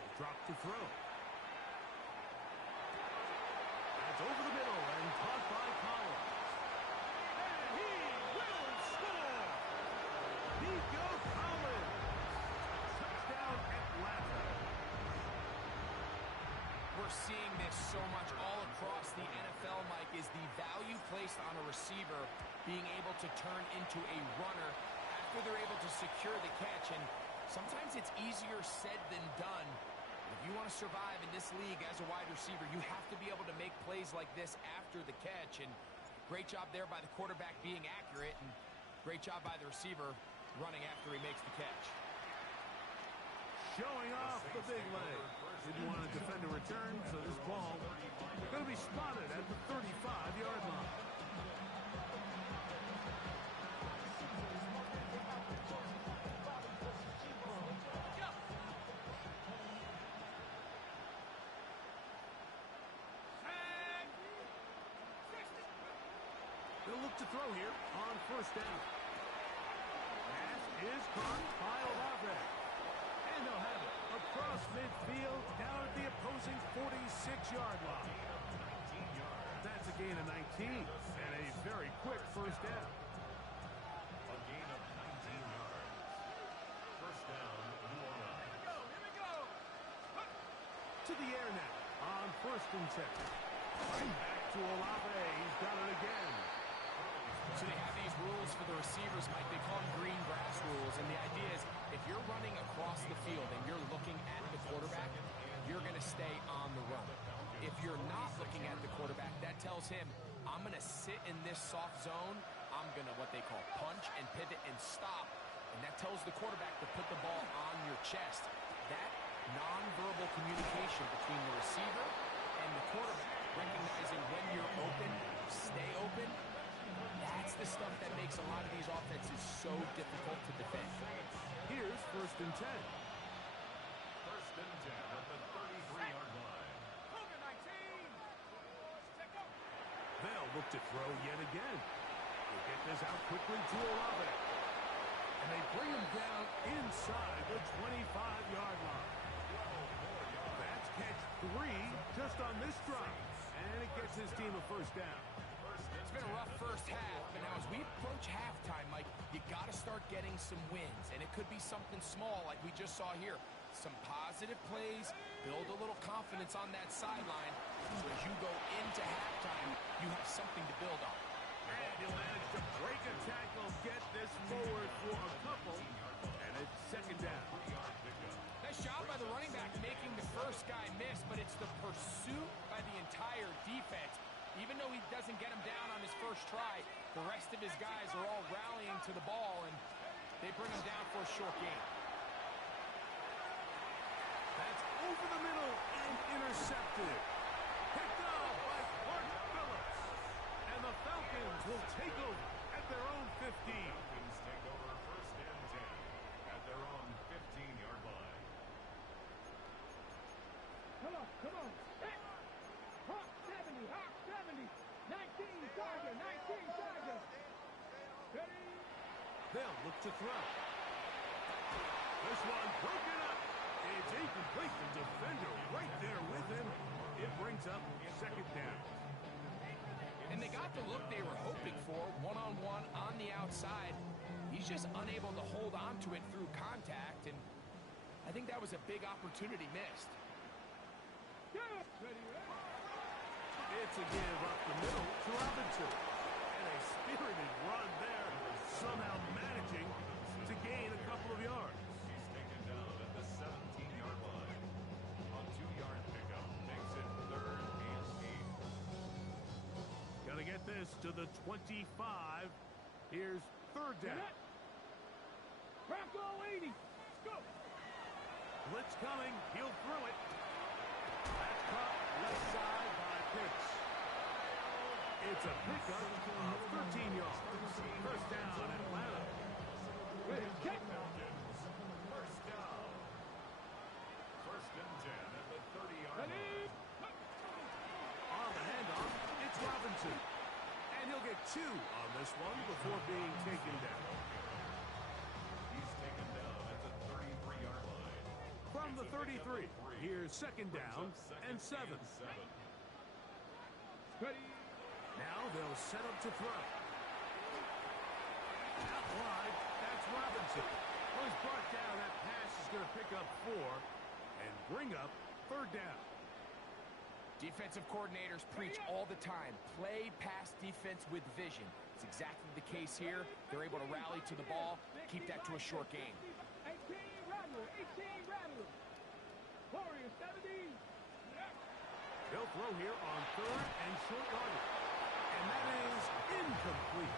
He'll drop to throw. That's over the middle and caught by Collins. And he will score! Nico Collins! Touchdown Atlanta! We're seeing this so much all across the NFL, Mike, is the value placed on a receiver being able to turn into a runner after they're able to secure the catch. And sometimes it's easier said than done. If you want to survive in this league as a wide receiver, you have to be able to make plays like this after the catch. And great job there by the quarterback being accurate, and great job by the receiver running after he makes the catch. Showing off the big leg. Didn't want to defend a return, so this ball going to be spotted at the 35-yard line. They'll look to throw here on first down. Pass is caught by Olave. And they'll have it across midfield down at the opposing 46-yard line. That's a gain of 19 and a very quick first down. A gain of 19 yards. First down, New Orleans. Here we go. To the air now on first and 10. Right back to Olave. He's got it again. So they have these rules for the receivers, Mike. They call them green grass rules. And the idea is if you're running across the field and you're looking at the quarterback, you're going to stay on the run. If you're not looking at the quarterback, that tells him, I'm going to sit in this soft zone. I'm going to what they call punch and pivot and stop. And that tells the quarterback to put the ball on your chest. That nonverbal communication between the receiver and the quarterback, recognizing when you're open, stay open, that's the stuff that makes a lot of these offenses so difficult to defend. Here's first and 10. First and 10 at the 33-yard line. They'll look to throw yet again. They get this out quickly to Olave. And they bring him down inside the 25-yard line. That's catch 3 just on this drive. And it gets his team a first down. It's been a rough first half, but now as we approach halftime, Mike, you got to start getting some wins. And it could be something small like we just saw here. Some positive plays, build a little confidence on that sideline. So as you go into halftime, you have something to build on. And he'll manage to break a tackle, get this forward for a couple, and it's second down. Nice job by the running back making the first guy miss, but it's the pursuit by the entire defense. Even though he doesn't get him down on his first try, the rest of his guys are all rallying to the ball, and they bring him down for a short gain. That's over the middle and intercepted. Picked off by Clark Phillips. And the Falcons will take over at their own 15. Falcons take over first and 10 at their own 15-yard line. Come on. Hawk 70, 19 Charger. Ready? They'll look to throw. This one broken up. It's incomplete. The defender right there with him. It brings up second down. And they got the look they were hoping for, one-on-one on the outside. He's just unable to hold on to it through contact, and I think that was a big opportunity missed. It's a give up the middle to Robinson. And a spirited run there, somehow managing to gain a couple of yards. He's taken down at the 17-yard line. A 2-yard pickup makes it 3rd and 8. Got to get this to the 25. Here's third down. Bronco 80. Let's go. Blitz coming. He'll throw it. That's caught left side by Pitts. It's a pickup of 13 yards. First down, Atlanta. First down. First and 10 at the 30-yard line. On the handoff, it's Robinson. And he'll get 2 on this one before being taken down. He's taken down at the 33-yard line. From from the 33. Here's second down and 7. Ready. Now they'll set up to throw. Out wide, that's Robinson. Well, he's brought down. That pass is going to pick up 4 and bring up third down. Defensive coordinators preach all the time, play pass defense with vision. It's exactly the case here. They're able to rally to the ball, keep that to a short game. 18 Rattler, 18 Rattler. Warriors 70. They'll throw here on third and short yardage. And that is incomplete.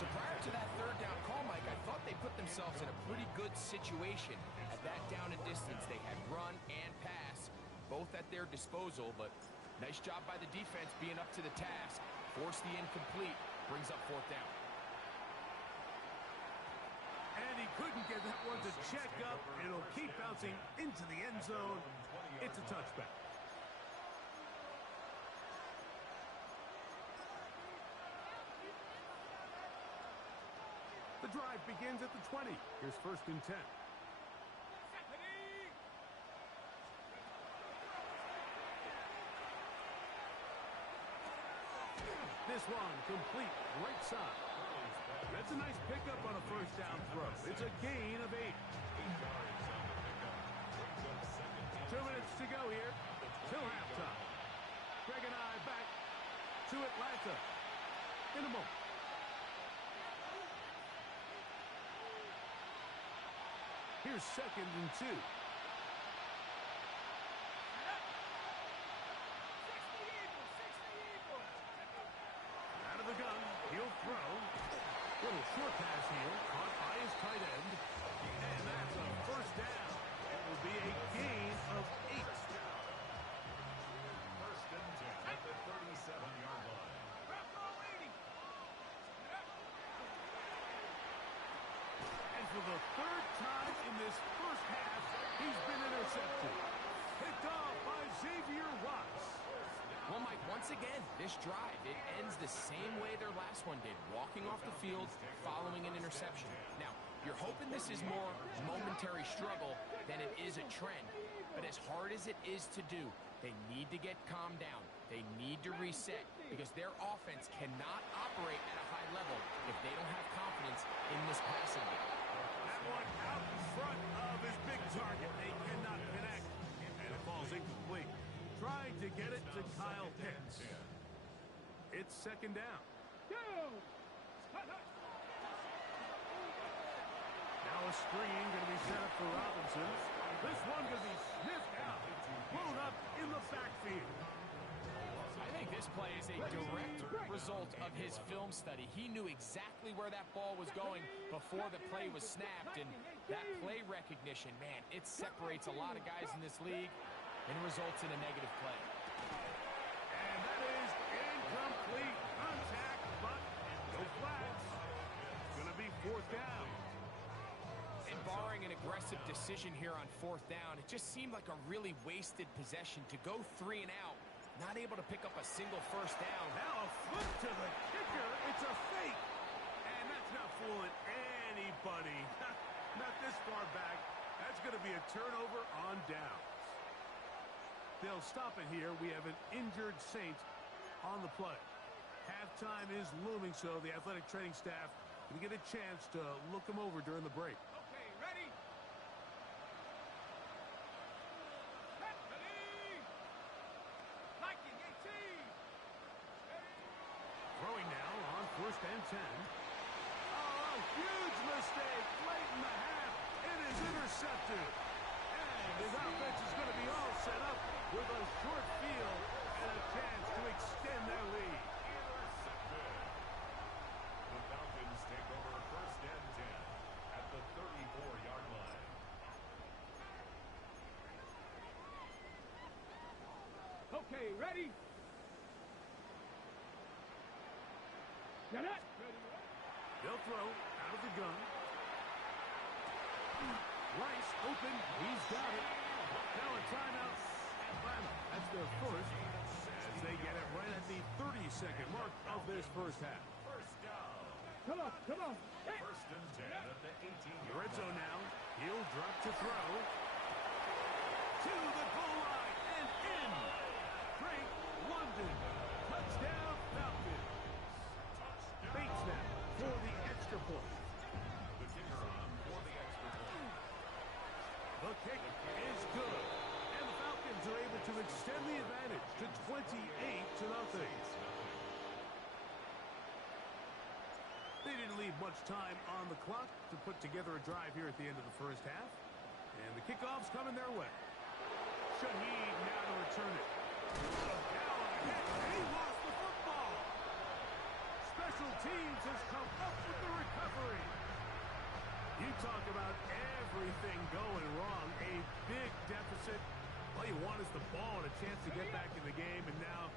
So prior to that third down call, Mike, I thought they put themselves in a pretty good situation. At that down and distance, they had run and pass, both at their disposal, but nice job by the defense being up to the task. Force the incomplete, brings up fourth down. And he couldn't get that one to check up. It'll keep bouncing into the end zone. It's a touchback. The drive begins at the 20. Here's first and 10. This one complete right side. That's a nice pickup on a first down throw. It's a gain of 8. 2 minutes to go here till halftime. Greg and I back to Atlanta in a moment. Here's second and 2. Out of the gun, he'll throw. Little short pass here, caught by his tight end. And that's a first down. It will be a gain of 8. First and 10 at the 37-yard line. And for the third time in this first half, he's been intercepted. Picked off by Xavier Watts. Well, Mike, once again, this drive, it ends the same way their last one did, walking off the field following an interception. Now, you're hoping this is more momentary struggle than it is a trend, but as hard as it is to do, they need to get calmed down. They need to reset because their offense cannot operate at a high level if they don't have confidence in this passing game. That one out in front of his big target. They cannot connect, and it falls incomplete. Trying to get it to Kyle Pitts. It's second down. Now a screen going to be set up for Robinson. This one going to be sniffed out. Blown up in the backfield. I think this play is a direct result of his film study. He knew exactly where that ball was going before the play was snapped, and that play recognition, man, it separates a lot of guys in this league and results in a negative play. And that is incomplete. Contact, but no flags. It's going to be fourth down. And barring an aggressive decision here on fourth down, it just seemed like a really wasted possession to go 3 and out, not able to pick up a single first down. Now a flip to the kicker. It's a fake. And that's not fooling anybody. Not this far back. That's going to be a turnover on downs. They'll stop it here. We have an injured Saint on the play. Halftime is looming, so the athletic training staff can get a chance to look him over during the break. Okay, ready? Ready? Liking 18. Throwing now on first and 10. Oh, huge mistake late in the half. It is intercepted. And his offense is going to be all set up with a short field and a chance to extend their lead. The Falcons take over first and 10 at the 34-yard line. Okay, ready? Get it? They'll throw out of the gun. Rice open. He's got it. Now a timeout. Atlanta. That's their first as they get it right at the 30-second mark of this first half. First down. Come on, come on. Hey. First and 10 at the 18-yard Red zone line. now. He'll drop to throw. The kick is good. And the Falcons are able to extend the advantage to 28-0. They didn't leave much time on the clock to put together a drive here at the end of the first half. And the kickoff's coming their way. Shaheed now to return it. Now a hit, and he lost the football. Special teams has come up with the recovery. You talk about everything going wrong. A big deficit. All you want is the ball and a chance to get back in the game. And now,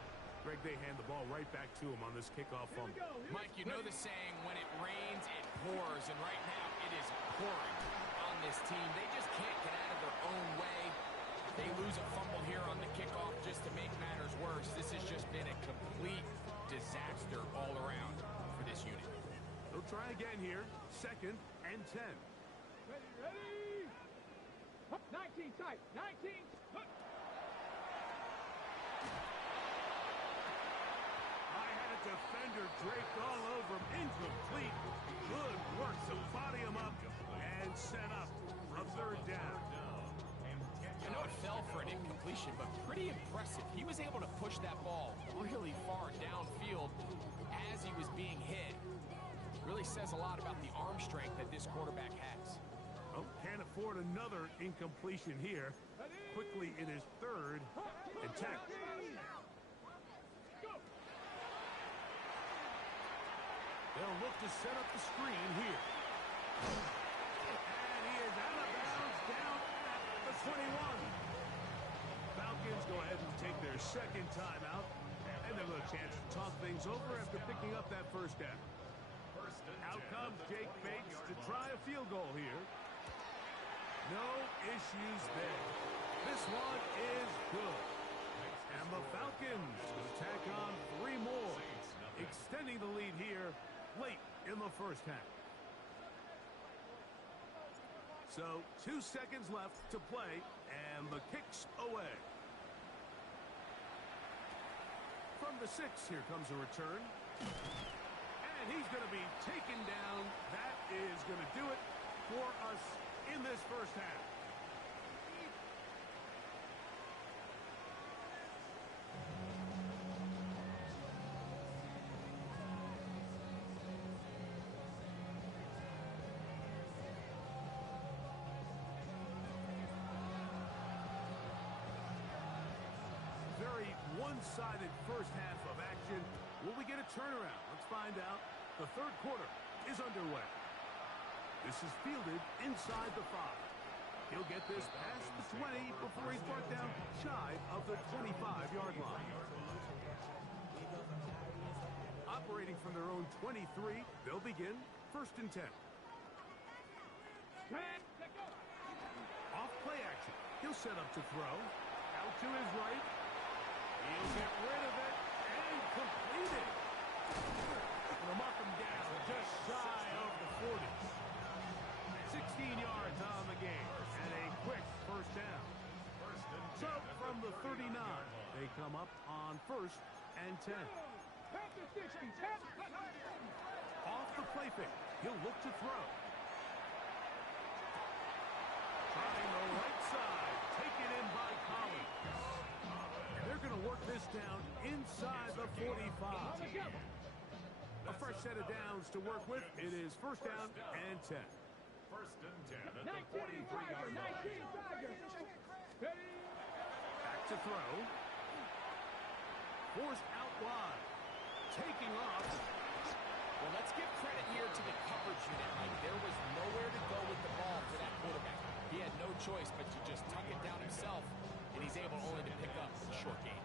Greg, they hand the ball right back to him on this kickoff fumble. Mike, you know the saying, when it rains, it pours. And right now, it is pouring on this team. They just can't get out of their own way. They lose a fumble here on the kickoff just to make matters worse. This has just been a complete disaster all around for this unit. They'll try again here. 2nd and 10. Ready, ready. 19 tight. 19. I had a defender draped all over him. Incomplete. Good work to body him up and set up a 3rd down. I know it fell for an incompletion, but pretty impressive. He was able to push that ball really far downfield as he was being hit. Really says a lot about the arm strength that this quarterback has. Oh, can't afford another incompletion here. Quickly, it is 3rd and 10. They'll look to set up the screen here. And he is out of bounds down at the 21. Falcons go ahead and take their 2nd timeout. And they'll have a chance to talk things over after picking up that 1st down. Out comes Jake Bates to try a field goal here. No issues there. This one is good. And the Falcons will tack on 3 more, extending the lead here late in the first half. So 2 seconds left to play, and the kick's away. From the 6, here comes a return. And he's going to be taken down. That is going to do it for us in this first half. Very one-sided first half of action. Will we get a turnaround? Let's find out. The 3rd quarter is underway. This is fielded inside the 5. He'll get this past the 20 before he's brought down shy of the 25-yard line. Operating from their own 23, they'll begin 1st and 10. Off play action. He'll set up to throw. Out to his right. He'll get rid of it and complete it. They'll mark him down just shy of the 40. 16 yards on the game and a quick 1st down. So from the 39, they come up on 1st and 10. Off the play fake. He'll look to throw. Trying the right side. Taken in by Collins. They're going to work this down inside the 45. A fresh set of downs to work with. It is 1st down and 10. 1st and 10 at the 43-yard line. Back to throw. Forced out wide. Taking off. Well, let's give credit here to the coverage unit, Mike. There was nowhere to go with the ball for that quarterback. He had no choice but to just tuck it down himself, and he's able only to pick up a short gain.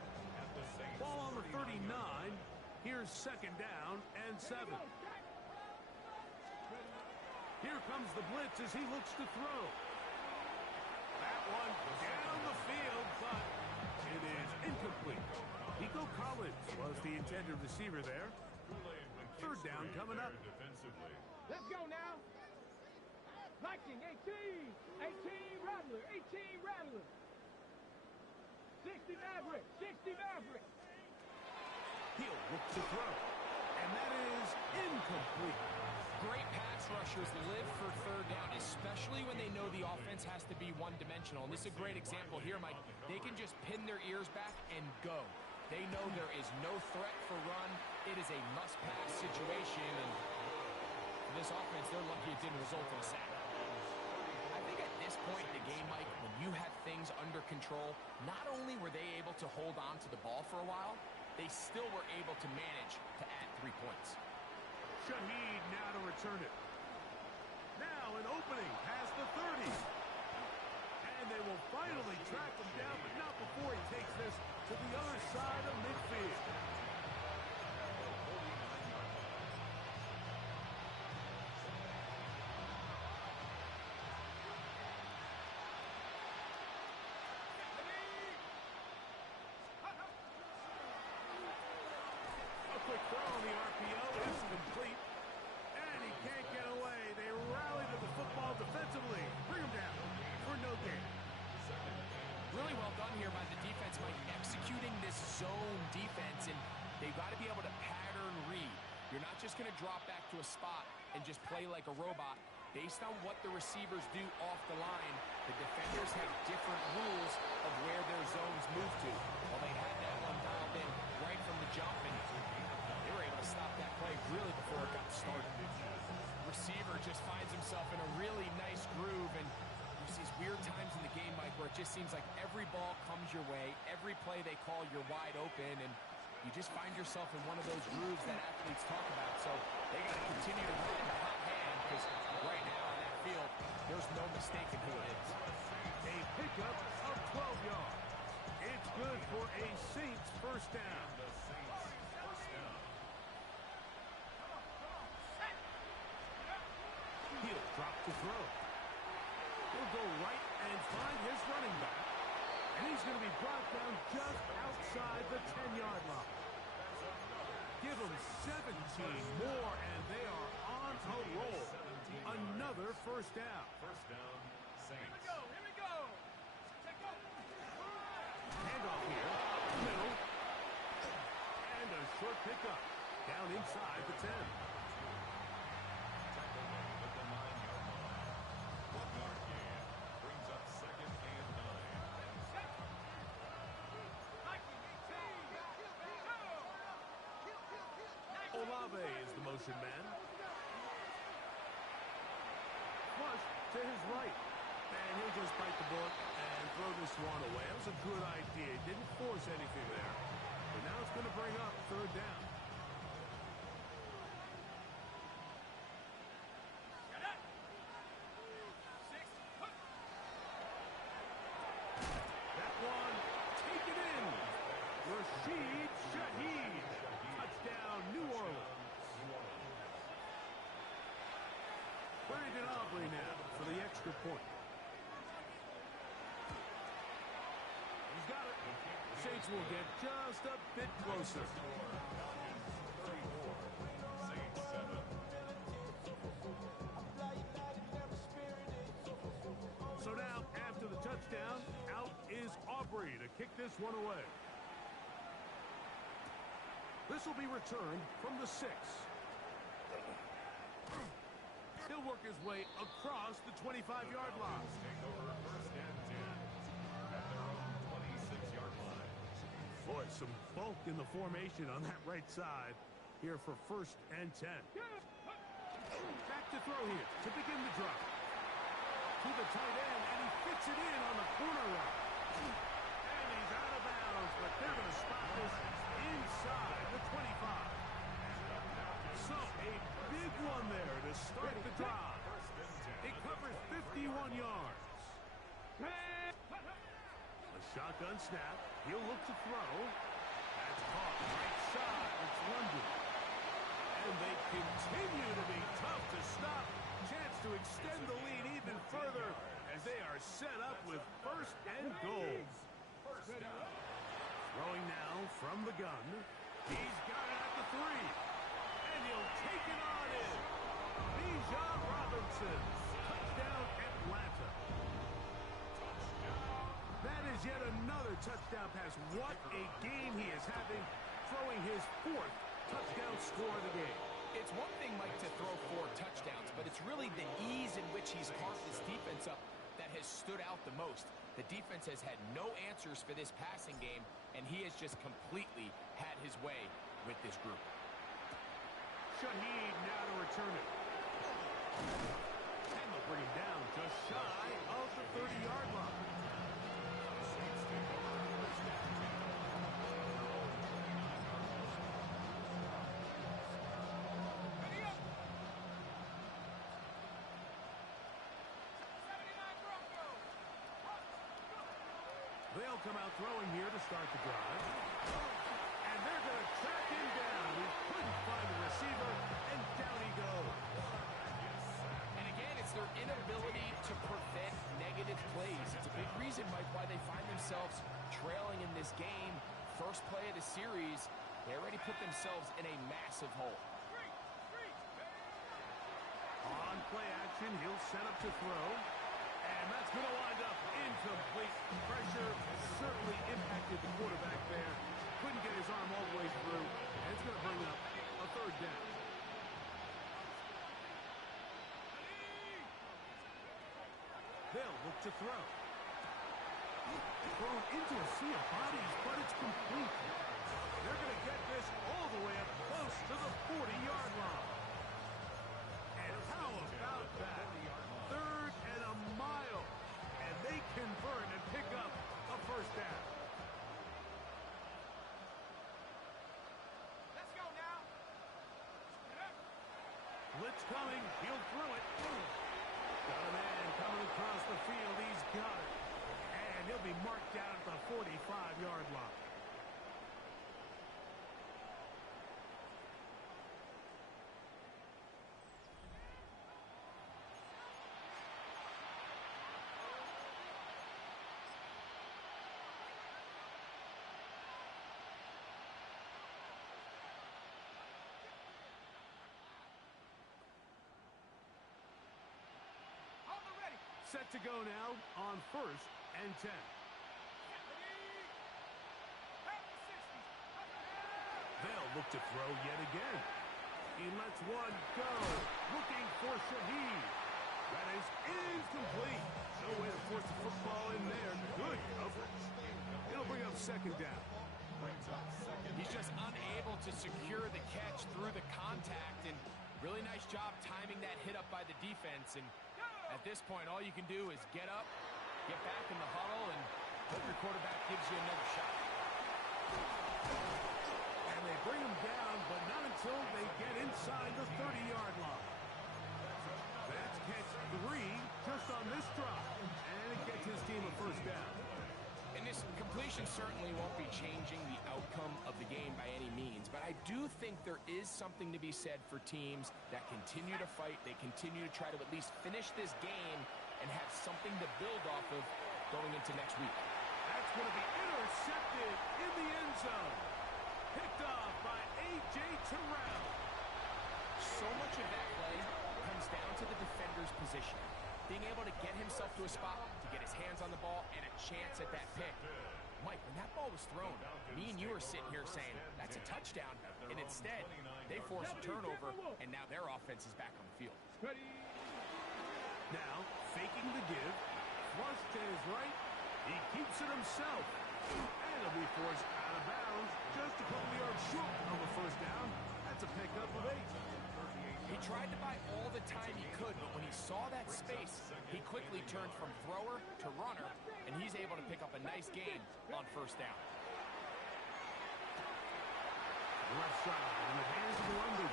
Ball on the 39. Here's 2nd down and 7. Here comes the blitz as he looks to throw. That one down the field, but it is incomplete. Nico Collins was the intended receiver there. 3rd down coming up. Let's go now. Viking 18. 18 Rattler. 18 Rattler. 60 Maverick. 60 Maverick. He'll look to throw. And that is incomplete. Great pass rushers live for third down, especially when they know the offense has to be one-dimensional. And this is a great example here, Mike. They can just pin their ears back and go. They know there is no threat for run. It is a must-pass situation, and for this offense, they're lucky it didn't result in a sack. I think at this point in the game, Mike, when you have things under control, not only were they able to hold on to the ball for a while, they still were able to manage to add 3 points. Shaheed now to return it. Now an opening past the 30. And they will finally track him down, but not before he takes this to the other side of midfield. A quick throw on the RPO is complete. And he can't get away. They rally to the football defensively. Bring him down for no gain. Really well done here by the defense, Mike, executing this zone defense, and they've got to be able to pattern read. You're not just going to drop back to a spot and just play like a robot. Based on what the receivers do off the line, the defenders have different rules of where their zones move to. Well, they had that one dialed in right from the jump, and they were able to stop that play really before it got started. Receiver just finds himself in a really nice groove, and there's these weird times in the game, Mike, where it just seems like every ball comes your way, every play they call, you're wide open, and you just find yourself in one of those grooves that athletes talk about. So they got to continue to ride the hot hand, because right now on that field, there's no mistaking who it is. A pickup of 12 yards. It's good for a Saints first down. He'll drop to throw. He'll go right and find his running back. And he's going to be brought down just outside the 10-yard line. Give them 17 more, and they are on a roll. Another first down. First down, Saints. Here we go. Take off. Handoff here. Middle. And a short pickup. Down inside the 10. Tackle made at the 9-yard line. 1-yard gain brings up second and 9. Olave is the motion man. Flush to his right. And he'll just bite the bullet and throw this one away. That was a good idea. He didn't force anything there. But now it's going to bring up third down. That one taken in. Rashid Shaheed. Touchdown, New Orleans. Brandon Aubrey now for the extra point. He's got it. Saints will get just a bit closer. 34, Saints 7. So now, after the touchdown, out is Aubrey to kick this one away. This will be returned from the 6. He'll work his way across the 25-yard line. Take over first and 10 at their own 26-yard line. Boy, some bulk in the formation on that right side here for first and 10. Back to throw here to begin the drive. To the tight end, and he fits it in on the corner route. And he's out of bounds, but they're going to spot this inside the 25. So a big one there to start the drive. It covers 51 yards. A shotgun snap. He'll look to throw. That's caught right side. It's London. And they continue to be tough to stop. Chance to extend the lead even further as they are set up with first and goal. Throwing now from the gun. He's got it at the 3. And he'll take it on in. Bijan Robinson. Touchdown, Atlanta. That is yet another touchdown pass. What a game he is having, throwing his 4th touchdown score of the game. It's one thing, Mike, to throw 4 touchdowns, but it's really the ease in which he's carved this defense up that has stood out the most. The defense has had no answers for this passing game, and he has just completely had his way with this group. Shaheed now to return it. And they'll bring him down just shy of the 30-yard line. Ready up. 79 Broncos. They'll come out throwing here to start the drive. And they're going to track him down. He couldn't find the receiver, and down he goes. And again, it's their inability to prevent negative plays. It's a big reason, Mike, why they find themselves trailing in this game. First play of the series, they already put themselves in a massive hole. On play action, he'll set up to throw. And that's going to wind up incomplete. Pressure certainly impacted the quarterback there. Couldn't get his arm all the way through. And it's going to bring up a 3rd down. They'll look to throw. Thrown into a sea of bodies, but it's complete. They're going to get this all the way up close to the 40-yard line. And how about that? 3rd and a mile. And they convert and pick up a 1st down. Let's go now. Get up. Blitz coming. He'll throw it. Got a man coming across the field. He's got it. And he'll be marked down at the 45-yard line. Hold the ready. Set to go now on 1st and 10. They'll look to throw yet again. He lets one go. Looking for Shaheed. That is incomplete. No way to force the football in there. Good coverage. It'll bring up 2nd down. He's just unable to secure the catch through the contact, and really nice job timing that hit up by the defense. And at this point, all you can do is get up, get back in the huddle, and hope your quarterback gives you another shot. And they bring him down, but not until they get inside the 30-yard line. That's catch 3 just on this drive. And it gets his team a 1st down. And this completion certainly won't be changing the outcome of the game by any means, but I do think there is something to be said for teams that continue to fight. They continue to try to at least finish this game and have something to build off of going into next week. That's going to be intercepted in the end zone. Picked off by A.J. Terrell. So much of that play comes down to the defender's position. Being able to get himself to a spot, to get his hands on the ball, and a chance at that pick. Mike, when that ball was thrown, me and you were sitting here saying, that's a touchdown. And instead, they forced a turnover, and now their offense is back on the field. Now, faking the give. Flush to his right. He keeps it himself. And he'll be forced out of bounds just a couple yards short of a 1st down. That's a pickup of 8. He tried to buy all the time he could, but when he saw that space, he quickly turned from thrower to runner, and he's able to pick up a nice gain on 1st down. Left side in the hands of London.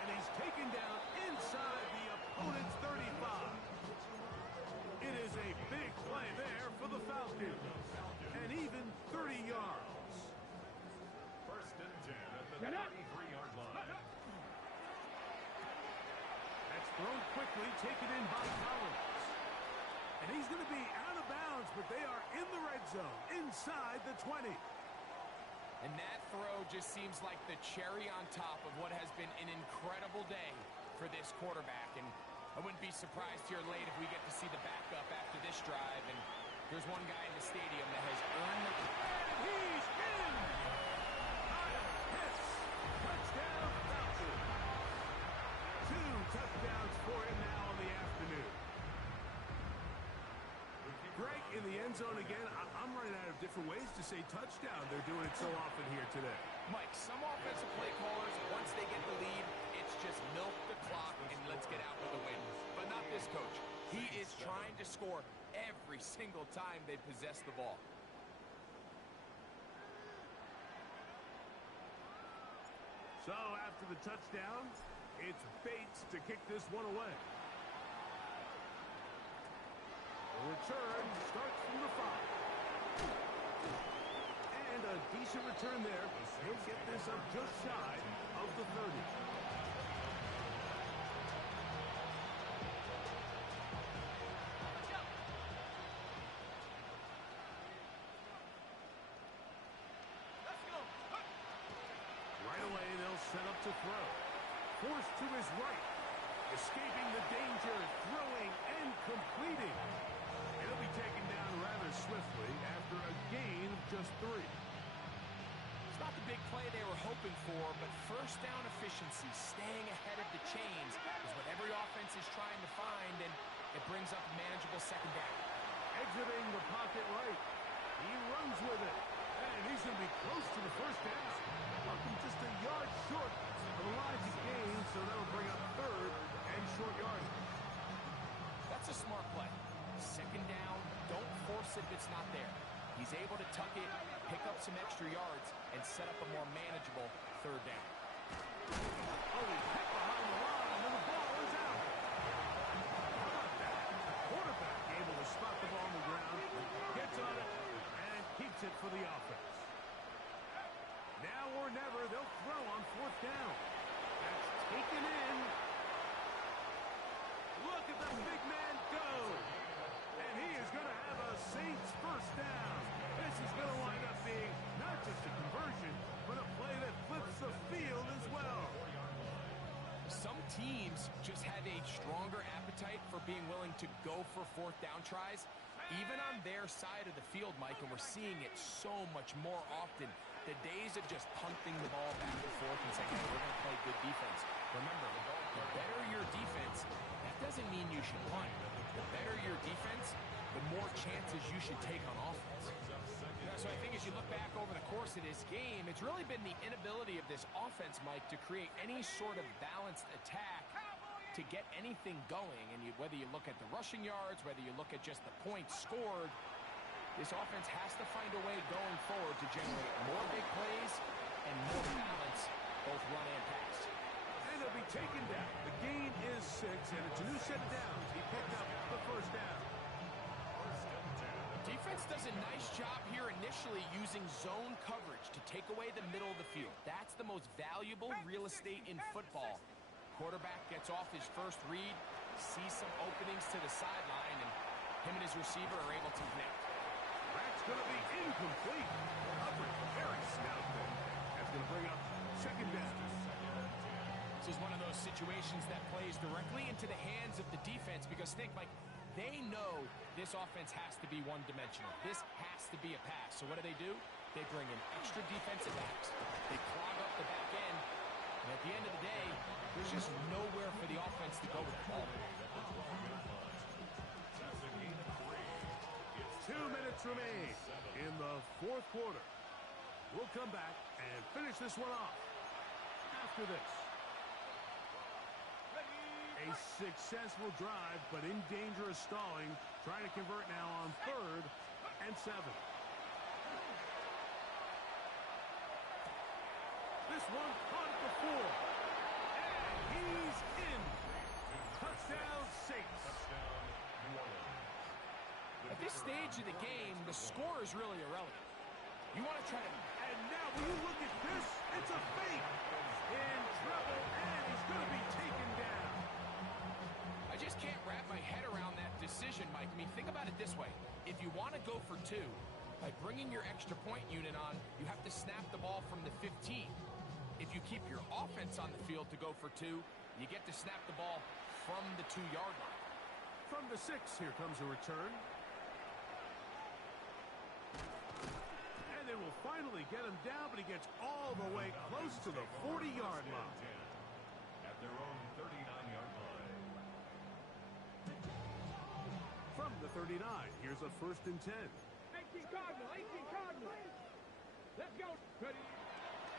And he's taken down inside the opponent's 35. It is a big play there for the Falcons. And even 30 yards. 1st and 10 at the 33-yard line. That's thrown quickly, taken in by Collins. And he's going to be out of bounds, but they are in the red zone, inside the 20. And that throw just seems like the cherry on top of what has been an incredible day for this quarterback. And I wouldn't be surprised here late if we get to see the backup after this drive. And there's one guy in the stadium that has earned the... And he's in! Kyle Pitts, touchdown touchdowns for him now in the afternoon. Greg, in the end zone again, I'm running out of different ways to say touchdown. They're doing it so often here today. Mike, some offensive play callers, once they get the lead, it's just milk the clock and let's get out with a win. But not this coach. He is trying to score every single time they possess the ball. So after the touchdown, it's Bates to kick this one away. The return starts from the 5. And a decent return there. He'll get this up just shy of the 30. Right away, they'll set up to throw. Forced to his right. Escaping the danger, throwing and completing. He'll be taken down rather swiftly after a gain of just 3. It's not the big play they were hoping for, but first down efficiency, staying ahead of the chains, is what every offense is trying to find, and it brings up a manageable second down. Exiting the pocket right. He runs with it. And he's going to be close to the first down. Welcome just a yard short of the line to gain, so that'll bring up 3rd and short yardage. That's a smart play. Second down, don't force it if it's not there. He's able to tuck it, pick up some extra yards, and set up a more manageable 3rd down. Oh, he's hit behind the line, and the ball is out. How about that? Quarterback able to spot the ball on the ground, gets on it, and keeps it for the offense. Now or never, they'll throw on 4th down. That's taken in. Look at the big man go. And he is going to have a Saints first down. This is going to wind up being not just a conversion, but a play that flips the field as well. Some teams just have a stronger appetite for being willing to go for 4th down tries, even on their side of the field, Mike, and we're seeing it so much more often. The days of just punting the ball back and forth and saying, hey, we're going to play good defense. Remember, the better your defense, that doesn't mean you should punt. The better your defense, the more chances you should take on offense. So I think as you look back over the course of this game, it's really been the inability of this offense, Mike, to create any sort of balanced attack to get anything going. And whether you look at the rushing yards, whether you look at just the points scored, this offense has to find a way going forward to generate more big plays and more balance, both run and pass. And he'll be taken down. The gain is 6, and it's a new set of downs. He picked up the first down. Defense does a nice job here initially using zone coverage to take away the middle of the field. That's the most valuable real estate in football. Quarterback gets off his first read, sees some openings to the sideline, and him and his receiver are able to connect. That's going to be incomplete. Coverage very stout there. That's going to bring up 2nd down. This is one of those situations that plays directly into the hands of the defense because think, Mike, they know this offense has to be one-dimensional. This has to be a pass. So what do? They bring in extra defensive backs. They clog up the back end. And at the end of the day, there's just nowhere for the offense to go with the ball. 2 minutes remain in the 4th quarter. We'll come back and finish this one off after this. A successful drive, but in danger of stalling. Trying to convert now on 3rd and 7. This one caught at the 4. And he's in. Touchdown Saints. At this stage of the game, the score is really irrelevant. You want to try to... And now, will you look at this? It's a fake. In trouble, and he's going to be taken down. I just can't wrap my head around that decision, Mike. I mean, think about it this way. If you want to go for 2, by bringing your extra point unit on, you have to snap the ball from the 15. If you keep your offense on the field to go for 2, you get to snap the ball from the 2-yard line. From the 6, here comes a return. And they will finally get him down, but he gets all the way close to the 40-yard line. At their own 39-yard line. from the 39. Here's a 1st and 10. 18 Cardinal, 18 Cardinal. Let's go. Ready.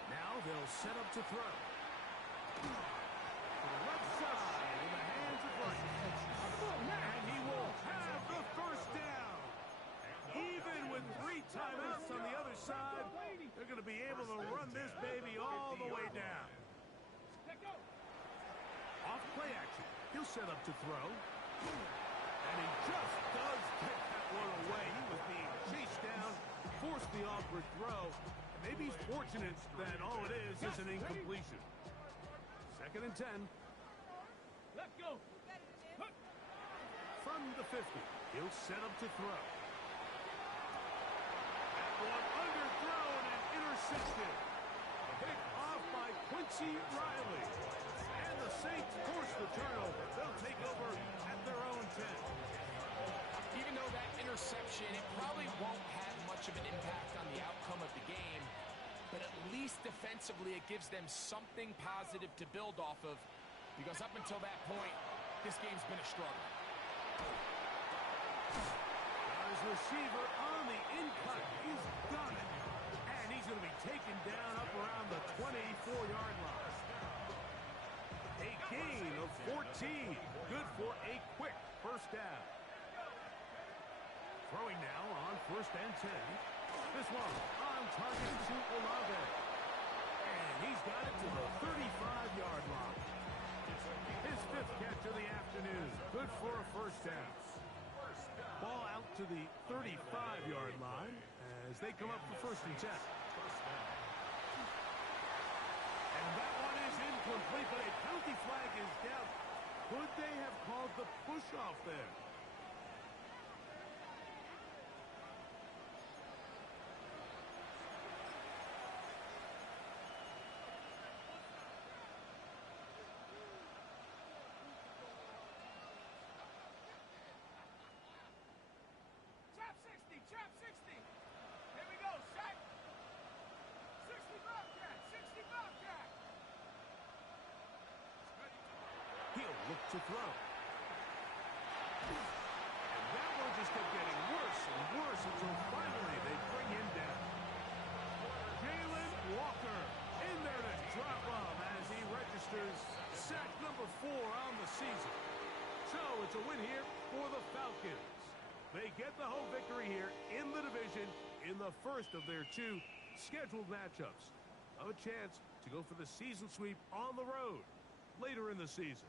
Now they'll set up to throw. To the left side in the hands of Wright. And he will have the 1st down. Even with 3 timeouts on the other side, they're going to be able to run this baby all the way down. Let go. Off play action. He'll set up to throw. And he just does get that one away. He was being chased down, forced the awkward throw. Maybe he's fortunate that all it is an incompletion. 2nd and 10. Let's go. From the 50, he'll set up to throw. That one underthrown and intercepted. Pick off by Quincy Riley. And the Saints force the turnover. They'll take over at their own 10. Even though that interception, it probably won't have much of an impact on the outcome of the game, but at least defensively it gives them something positive to build off of, because up until that point, this game's been a struggle. His receiver on the in-cut. He's got it. And he's going to be taken down up around the 24-yard line. A gain of 14. Good for a quick 1st down. Throwing now on 1st and 10. This one on target to Olave. And he's got it to the 35-yard line. His 5th catch of the afternoon. Good for a 1st down. Ball out to the 35-yard line as they come up for 1st and 10. And that one is incomplete, but a penalty flag is down. Could they have called the push-off there? Trap 60. Here we go. Shot. 60 Bobcat. 60 Bobcat. He'll look to throw. And that one just kept getting worse and worse until finally they bring him down. Jalen Walker in there to drop him as he registers sack number 4 on the season. So it's a win here for the Falcons. They get the home victory here in the division in the 1st of their 2 scheduled matchups. A chance to go for the season sweep on the road later in the season.